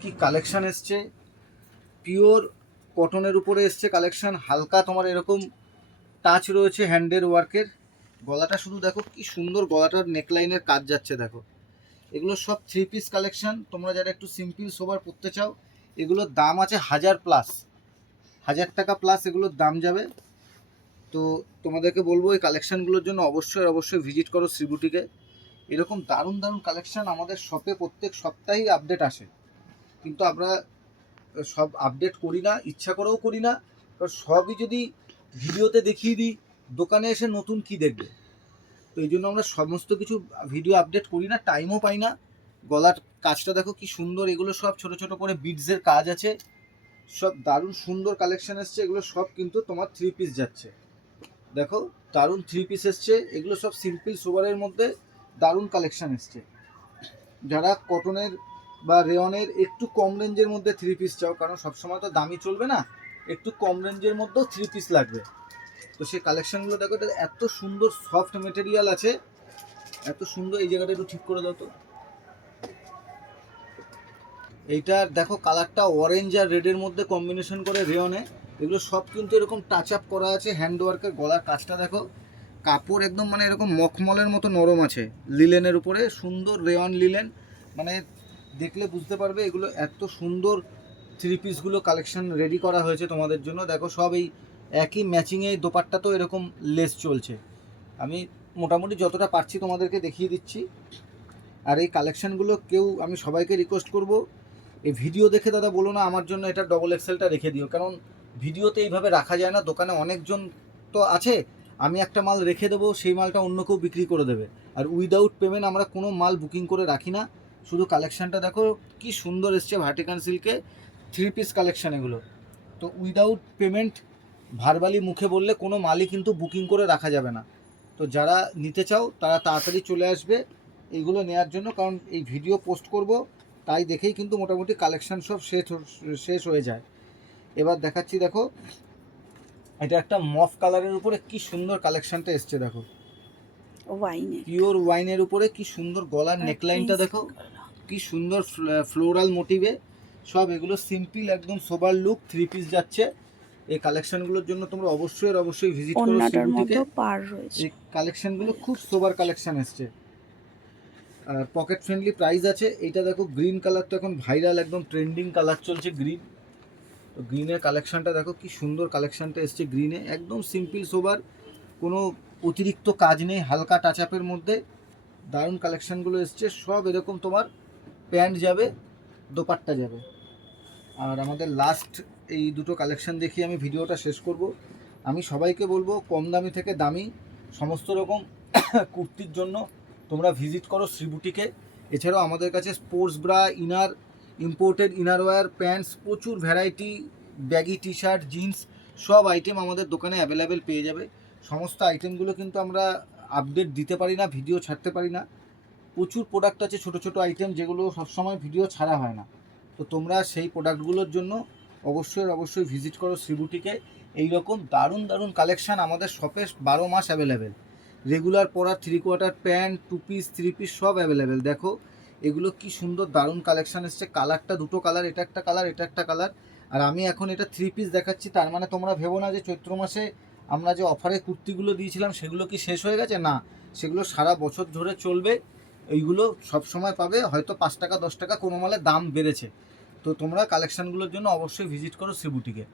কি কালেকশন এসছে, পিওর কটনের উপরে এসছে কালেকশন। হালকা তোমার এরকম টাচ রয়েছে হ্যান্ডের ওয়ার্কের। গলাটা শুধু দেখো কি সুন্দর, গলাটার নেকলাইনের কাজ যাচ্ছে দেখো। এগুলো সব 3 পিস কালেকশন। তোমরা যারা একটু সিম্পল সোবার পরতে চাও, এগুলোর দাম আছে 1000+, 1000 টাকা প্লাস এগুলোর দাম যাবে। তো তোমাদেরকে বলবো এই কালেকশানগুলোর জন্য অবশ্যই ভিজিট করো শ্রীবুটিকে। এরকম দারুণ দারুণ কালেকশান আমাদের শপে প্রত্যেক সপ্তাহেই আপডেট আসে, কিন্তু আমরা সব আপডেট করি না, ইচ্ছা করেও করি না। কারণ সবই যদি ভিডিওতে দেখিয়ে দিই, দোকানে এসে নতুন কি দেখবে। তো এই জন্য আমরা সমস্ত কিছু ভিডিও আপডেট করি না, টাইমও পাই না। গলার কাজটা দেখো কি সুন্দর, এগুলো সব ছোট ছোট করে বিডসের কাজ আছে, সব দারুণ সুন্দর কালেকশন এসছে। এগুলো সব কিন্তু তোমার 3 পিস যাচ্ছে, দেখো দারুণ 3 পিস এসছে। এগুলো সব সিম্পল সোবারের মধ্যে দারুণ কালেকশন এসছে। যারা কটনের বা রেয়নের একটু কম রেঞ্জের মধ্যে 3 পিস চাও, কারণ সবসময় তো দামি চলবে না, একটু কম রেঞ্জের মধ্যেও 3 পিস লাগবে, তো সেই কালেকশানগুলো দেখো। এটা এত সুন্দর সফট মেটেরিয়াল আছে, এত সুন্দর। এই জায়গাটা একটু ঠিক করে দাও তো। এইটার দেখো কালারটা অরেঞ্জ আর রেডের মধ্যে কম্বিনেশন করে রেয়নে। এগুলো সব কিন্তু এরকম টাচ আপ করা আছে হ্যান্ড ওয়ার্কের। গলার কাজটা দেখো, কাপড় একদম মানে এরকম মখমলের মতো নরম আছে, লিলেনের উপরে সুন্দর রেয়ন লিলেন। মানে দেখলে বুঝতে পারবে এগুলো এত সুন্দর 3 পিসগুলো কালেকশন রেডি করা হয়েছে তোমাদের জন্য। দেখো সব এই একই ম্যাচিংয়ে, দোপাট্টা তো এরকম লেস চলছে। আমি মোটামুটি যতটা পারছি তোমাদেরকে দেখিয়ে দিচ্ছি। আর এই কালেকশানগুলো আমি সবাইকে রিকোয়েস্ট করব, এই ভিডিও দেখে দাদা বলো না আমার জন্য এটা XXLটা রেখে দিও, কারণ ভিডিওতে এইভাবে রাখা যায় না। দোকানে অনেকজন তো আছে, আমি একটা মাল রেখে দেবো, সেই মালটা অন্য কেউ বিক্রি করে দেবে। আর উইদাউট পেমেন্ট আমরা কোনো মাল বুকিং করে রাখি না। শুধু কালেকশানটা দেখো কি সুন্দর এসছে, ভার্টিকান সিল্কে 3 পিস কালেকশান এগুলো। তো উইদাউট পেমেন্ট ভারবালি মুখে বললে কোনো মালই কিন্তু বুকিং করে রাখা যাবে না। তো যারা নিতে চাও তারা তাড়াতাড়ি চলে আসবে এইগুলো নেওয়ার জন্য, কারণ এই ভিডিও পোস্ট করব তাই দেখেই কিন্তু মোটামুটি কালেকশান সব শেষ হয়ে যায়। এবার দেখাচ্ছি দেখো, এটা একটা মফ কালারের উপরে কি সুন্দর কালেকশানটা এসছে দেখো, পিওর ওয়াইনের উপরে কি সুন্দর। গলার নেকলাইনটা দেখো কি সুন্দর ফ্লোরাল মোটিভে সব। এগুলো সিম্পল একদম সোবার লুক 3 পিস যাচ্ছে। এই কালেকশনগুলোর জন্য তোমরা অবশ্যই ভিজিট করো শ্রীবুটিকে। এই কালেকশনগুলো খুব সোবার কালেকশন এসছে, আর পকেট ফ্রেন্ডলি প্রাইস আছে। এইটা দেখো গ্রিন কালার তো এখন ভাইরাল, একদম ট্রেন্ডিং কালার চলছে গ্রিন। তো গ্রিনের কালেকশনটা দেখো কি সুন্দর, কালেকশনটা এসছে গ্রিনে, একদম সিম্পল সোবার, কোনো অতিরিক্ত কাজ নেই, হালকা টাচ আপের মধ্যে দারুণ কালেকশনগুলো এসছে। সব এরকম তোমার প্যান্ট যাবে, দোপাট্টা যাবে। আর আমাদের লাস্ট এই দুটো কালেকশন দেখিয়ে আমি ভিডিওটা শেষ করব। আমি সবাইকে বলবো কম দামি থেকে দামি সমস্ত রকম কুর্তির জন্য তোমরা ভিজিট করো শ্রীবুটিকে। এছাড়াও আমাদের কাছে sports bra, inner, imported innerwear, pants, প্রচুর variety, baggy T shirt, jeans সব আইটেম আমাদের দোকানে অ্যাভেলেবেল পেয়ে যাবে। সমস্ত আইটেমগুলো কিন্তু আমরা আপডেট দিতে পারি না, ভিডিও ছাড়তে পারি না। প্রচুর প্রোডাক্ট আছে ছোট ছোট আইটেম, যেগুলো সবসময় ভিডিও ছাড়া হয় না। তো তোমরা সেই প্রোডাক্টগুলোর জন্য অবশ্যই ভিজিট করো শ্রীবুটিকে। এইরকম দারুণ দারুণ কালেকশান আমাদের শপে 12 মাস অ্যাভেলেবেল। রেগুলার পরার 3/4 প্যান্ট, 2 পিস 3 পিস সব অ্যাভেলেবেল। দেখো এগুলো কি সুন্দর দারুণ কালেকশান এসছে। কালারটা দুটো কালার, এটা একটা কালার, এটা একটা কালার। আর আমি এখন এটা 3 পিস দেখাচ্ছি, তার মানে তোমরা ভেবো না যে চৈত্র মাসে আমরা যে অফারে কুর্তিগুলো দিয়েছিলাম সেগুলো কি শেষ হয়ে গেছে, না, সেগুলো সারা বছর ধরে চলবে। এইগুলো সব সময় পাবে, হয়তো 5 টাকা 10 টাকা কোনো মালের দাম বেড়েছে। তো তোমরা কালেকশানগুলোর জন্য অবশ্যই ভিজিট করো শ্রীবুটিকে।